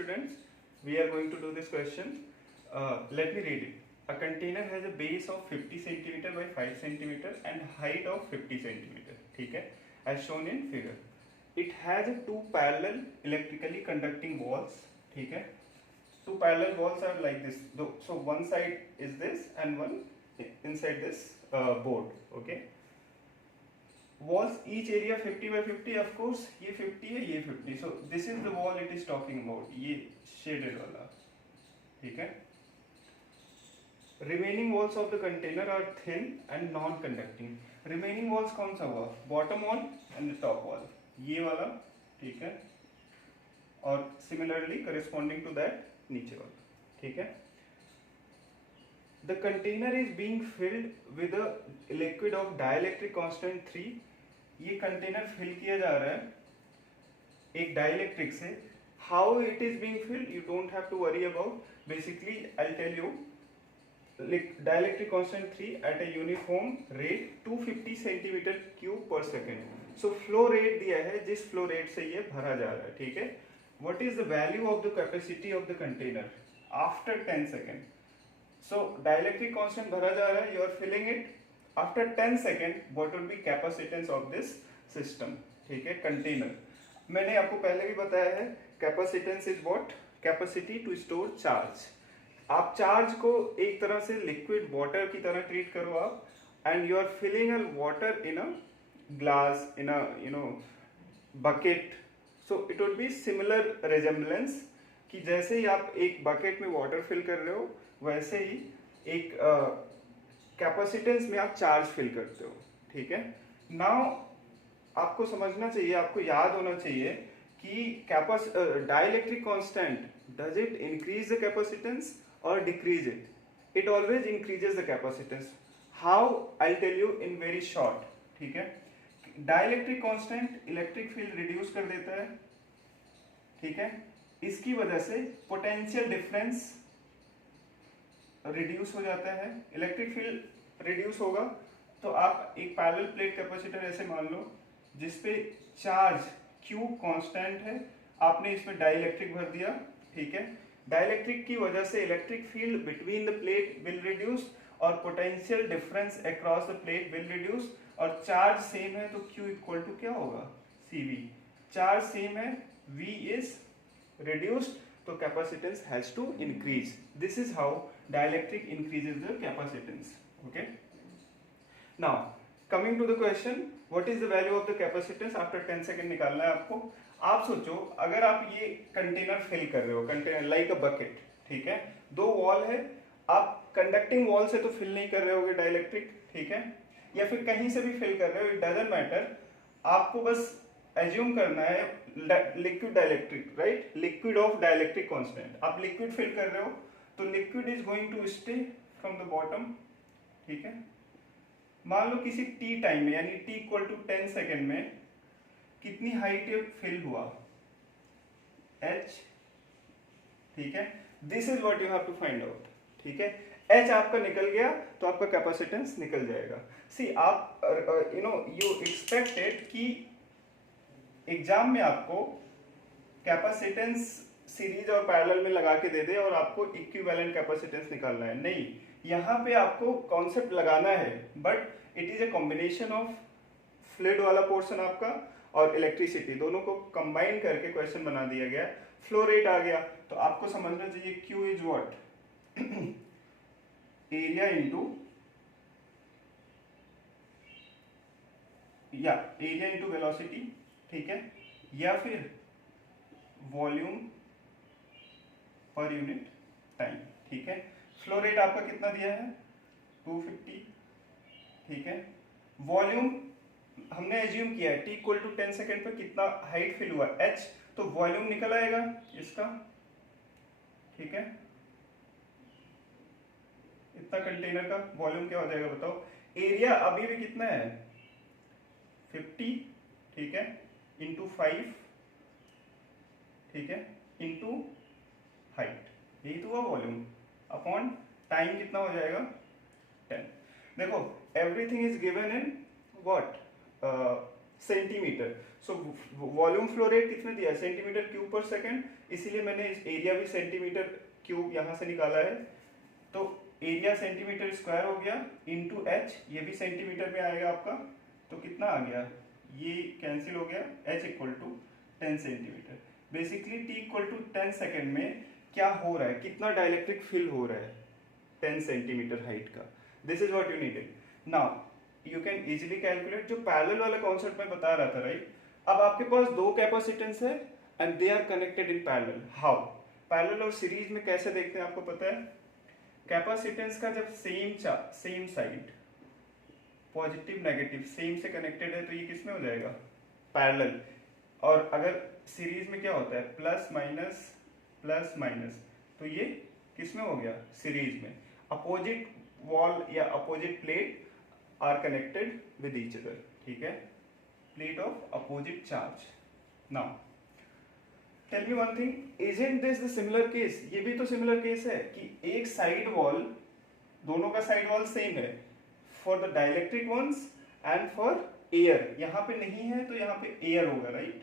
students, we are going to do this question. Let me read it. A container has a base of 50 centimeter by 5 centimeter and height of 50 centimeter. ठीक है, as shown in figure. It has two parallel electrically conducting walls. ठीक है, two parallel walls are like this. So one side is this and one inside this board. Okay. Walls each area 50 by 50, of course ये 50 है, ये 50. So this is the wall it is talking about. ये shaded वाला, ठीक है. Remaining walls of the container are thin and non-conducting. Remaining walls कौन सा हुआ? Bottom wall and the top wall. ये वाला, ठीक है. और similarly corresponding to that नीचे वाला, ठीक है. The container is being filled with a liquid of dielectric constant 3. ये कंटेनर फिल किया जा रहा है एक डाइलेक्ट्रिक से. How it is being filled you don't have to worry about. Basically I will tell you. Dielectric constant 3 at a uniform rate 250 centimetre cube पर second. So flow rate दिया है जिस फ्लो रेट से ये भरा जा रहा है, ठीक है. What is the value of the capacity of the container after 10 second. So dielectric constant भरा जा रहा है, you are filling it. After 10 seconds, what would be capacitance of this system? ठीक है, कंटेनर. मैंने आपको पहले भी बताया है capacitance is what? Capacity to store charge. आप चार्ज को एक तरह से लिक्विड वाटर की तरह ट्रीट करो आप, and you are filling a water in a glass, in a bucket. So it would be similar resemblance कि जैसे ही आप एक बकेट में वाटर फिल कर रहे हो वैसे ही एक कैपेसिटेंस में आप चार्ज फिल करते हो, ठीक है. नाउ आपको समझना चाहिए, आपको याद होना चाहिए कि dielectric constant does it increase the capacitance और decrease it? It always increases the capacitance. How? I tell you in very short, ठीक है. Dielectric constant electric field reduce कर देता है, ठीक है. इसकी वजह से पोटेंशियल डिफरेंस रिड्यूस हो जाता है. इलेक्ट्रिक फील्ड रिड्यूस होगा तो आप एक पैरेलल प्लेट कैपेसिटर ऐसे मान लो जिसपे चार्ज Q कांस्टेंट है, आपने इसमें डाइलेक्ट्रिक भर दिया, ठीक है. डाइलेक्ट्रिक की वजह से electric field between the plate will reduce और potential difference across the plate will reduce. और चार्ज सेम है तो Q इक्वल टू क्या होगा? CV. चार्ज सेम है, V इज रिड्यूस्ड, तो capacitance has to increase. This is how dielectric increases the capacitance. Okay. Now coming to the question, what is the value of the capacitance after 10 second निकालना है आपको. आप सोचो अगर आप ये कंटेनर फिल कर रहे हो, कंटेनर लाइक अ बकेट, ठीक है. दो वॉल है, आप कंडक्टिंग वॉल से तो फिल नहीं कर रहे होगे डाइलेक्ट्रिक, ठीक है, या फिर कहीं से भी फिल कर रहे हो, इट डजंट मैटर. आपको बस एज्यूम करना है liquid dielectric, right. Liquid of dielectric constant. आप लिक्विड फिल कर रहे हो तो liquid is going to stay from the bottom, ठीक है. मान लो किसी t टाइम में यानी t इक्वल टू 10 सेकेंड में कितनी हाइट फिल हुआ? h, ठीक है. This is what you have to find out, ठीक है. h आपका निकल गया तो आपका कैपेसिटेंस निकल जाएगा. सी आप यू एक्सपेक्टेड कि एग्जाम में आपको कैपेसिटेंस सीरीज और पैरेलल में लगा के दे दे और आपको इक्विवेलेंट कैपेसिटेंस निकालना है. नहीं, यहाँ पे आपको कॉन्सेप्ट लगाना है, but it is a combination of fluid वाला पोर्शन आपका और इलेक्ट्रिसिटी, दोनों को कंबाइन करके क्वेश्चन बना दिया गया. फ्लो रेट आ गया तो आपको समझना चाहिए Q is what? Area into velocity, ठीक है, या फिर वॉल्यूम पर यूनिट टाइम, ठीक है. फ्लो रेट आपका कितना दिया है? 250, ठीक है. वॉल्यूम हमने एज्यूम किया है t इक्वल टू 10 सेकेंड पर कितना हाइट फिल हुआ h, तो वॉल्यूम निकल आएगा इसका, ठीक है. इतना कंटेनर का वॉल्यूम क्या हो जाएगा बताओ. एरिया अभी भी कितना है? 50, ठीक है, इंटू 5, ठीक है, इंटू हाइट, यही तो हुआ वॉल्यूम, अपॉन टाइम कितना हो जाएगा? 10. देखो everything is given in what? Centimetre. So volume flow rate कितने दिया है, सेंटीमीटर क्यूब पर सेकेंड, इसीलिए मैंने एरिया भी सेंटीमीटर क्यूब यहाँ से निकाला है। तो एरिया सेंटीमीटर स्क्वायर हो गया इंटू एच, ये भी सेंटीमीटर में आएगा आपका, तो कितना आ गया, ये कैंसिल हो गया, H equal to 10 centimetre. Basically T equal to 10 second में क्या हो रहा है, कितना डाइलेक्ट्रिक फिल हो रहा है 10 सेंटीमीटर हाइट का। This is what you needed. Now you can easily calculate, जो पैरेलल वाला कॉन्सेप्ट मैं बता रहा था, राइट। अब आपके पास दो कैपेसिटेंस है and they are connected in parallel. How, parallel और सीरीज में कैसे देखते हैं आपको पता है, कैपेसिटेंस का जब same side positive negative same से कनेक्टेड है तो ये किस में हो जाएगा, पैरेलल। और अगर सीरीज में क्या होता है, प्लस माइनस, तो ये किस में हो गया, सीरीज में। अपोजिट वॉल या opposite plate are connected with each other, ठीक है, plate of opposite charge. Now tell me one thing, isn't this the similar case? ये भी तो सिमिलर केस है कि एक साइड वॉल, दोनों का साइड वॉल सेम है for the dielectric once and for air. यहाँ पे नहीं है तो यहाँ पे एयर होगा, राइट।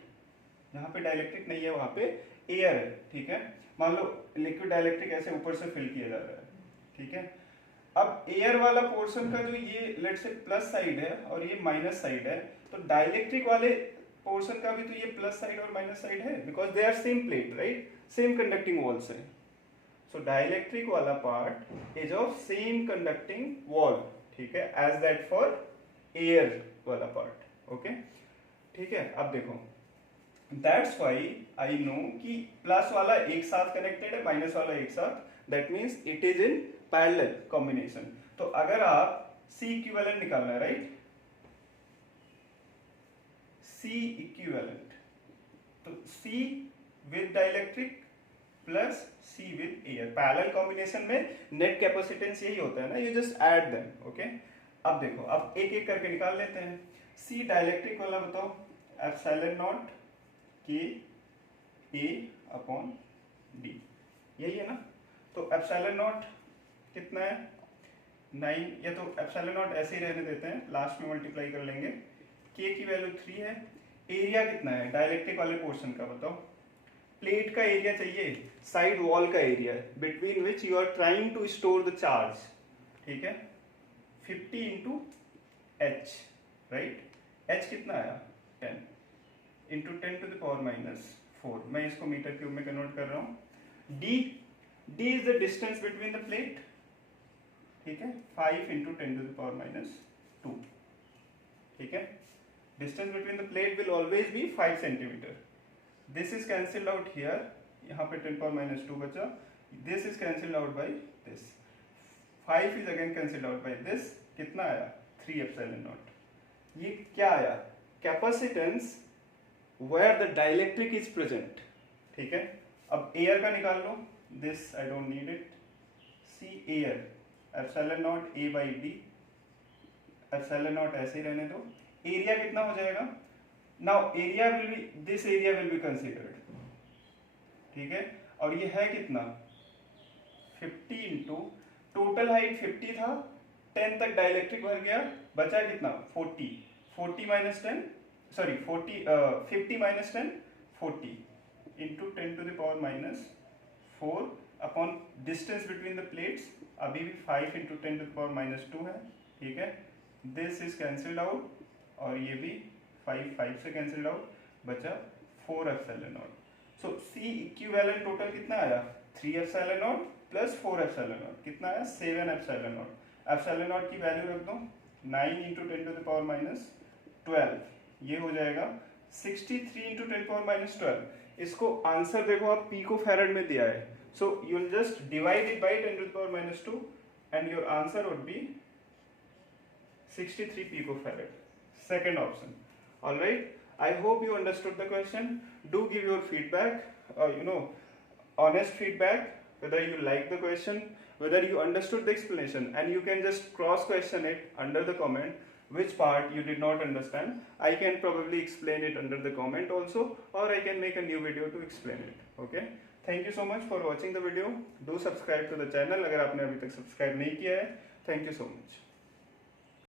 यहाँ पे डाइलेक्ट्रिक नहीं है, वहां पे एयर है, ठीक है। मान लो लिक्विड डाइलेक्ट्रिक ऐसे ऊपर से फिल किया जा रहा है, ठीक है। अब एयर वाला पोर्शन का जो ये लेट्स से प्लस साइड है और ये माइनस साइड है, तो डाइलेक्ट्रिक वाले पोर्शन का भी तो ये प्लस साइड और माइनस साइड है, because they are same plate, right, same conducting walls है। सो डाइलेक्ट्रिक वाला part is of same conducting wall, ठीक है, एज दैट फॉर एयर वाला पार्ट, ओके, ठीक है। अब देखो, दैट्स वाई आई नो कि प्लस वाला एक साथ कनेक्टेड है, माइनस वाला एक साथ, that means it is in parallel combination. तो अगर आप C इक्विवेलेंट निकालना है, राइट, C इक्विवेलेंट, तो C with dielectric plus C with air, parallel combination में नेट कैपेसिटेंस यही होता है ना, you just add them, okay. अब देखो, अब एक एक करके निकाल लेते हैं। C डाइलेक्ट्रिक वाला बताओ, epsilon not K A upon D, यही है ना। तो एप्सिलॉन नॉट कितना है, 9, या तो एप्सिलॉन नॉट ऐसे ही रहने देते हैं, लास्ट में मल्टीप्लाई कर लेंगे। K की वैल्यू 3 है। एरिया कितना है डाइलेक्ट्रिक वाले पोर्शन का बताओ, प्लेट का एरिया चाहिए, साइड वॉल का area between which you are trying to store the charge, ठीक है, 50 इंटू एच, राइट। एच कितना आया, 10 into 10 to the power minus 4, मैं इसको मीटर क्यूब में कन्वर्ट कर रहा हूँ। D is the distance between the plate, ठीक है, 5 into 10 to the power minus 2, ठीक है। Distance between the plate will always be 5 centimetre. This is cancelled out here, यहाँ पे 10 पावर माइनस 2 बचा, this is cancelled out by this, 5 is again cancelled out by this, कितना आया, 3 epsilon naught. ये क्या आया, capacitance where the dielectric is present, ठीक है। अब एयर का निकाल लो, this I don't need it, see air, epsilon naught a by d, epsilon naught ऐसे ही रहने दो। एरिया कितना हो जाएगा, now area will be, this area will be considered, ठीक है। और ये है कितना, 50 इंटू, टोटल हाइट 50 था, 10 तक डाइलेक्ट्रिक भर गया, बचा कितना 40, 40 minus 10, sorry 50 minus 10, 40 into 10 to the power minus 4 upon distance between the plates, अभी भी 5 into 10 to the power minus 2 है, ठीक है। दिस इज कैंसिल्ड आउट और ये भी 5 से कैंसिल्ड आउट, बचा 4 epsilon naught. So C equivalent total कितना आया, 3 epsilon naught plus 4 epsilon naught, कितना आया, 7 एप्सिलॉन नॉट। एप्सिलॉन नॉट की वैल्यू रख दो, 9 into 10 to the power minus 12, ये हो जाएगा 63 इंटू 10 पावर माइनस 12। इसको आंसर देखो आप, पिको फैरड में दिया है, so you will just divide it by 10 to the power minus 2 and your answer would be 63 picofarad, second option. All right, I hope you understood the question. Do give your feedback, honest feedback, whether you like the question, whether you understood the explanation, and you can just cross question it under the comment, which part you did not understand. I can probably explain it under the comment also, or I can make a new video to explain it, okay. Thank you so much for watching the video. Do subscribe to the channel अगर आपने अभी तक subscribe नहीं किया है. Thank you so much.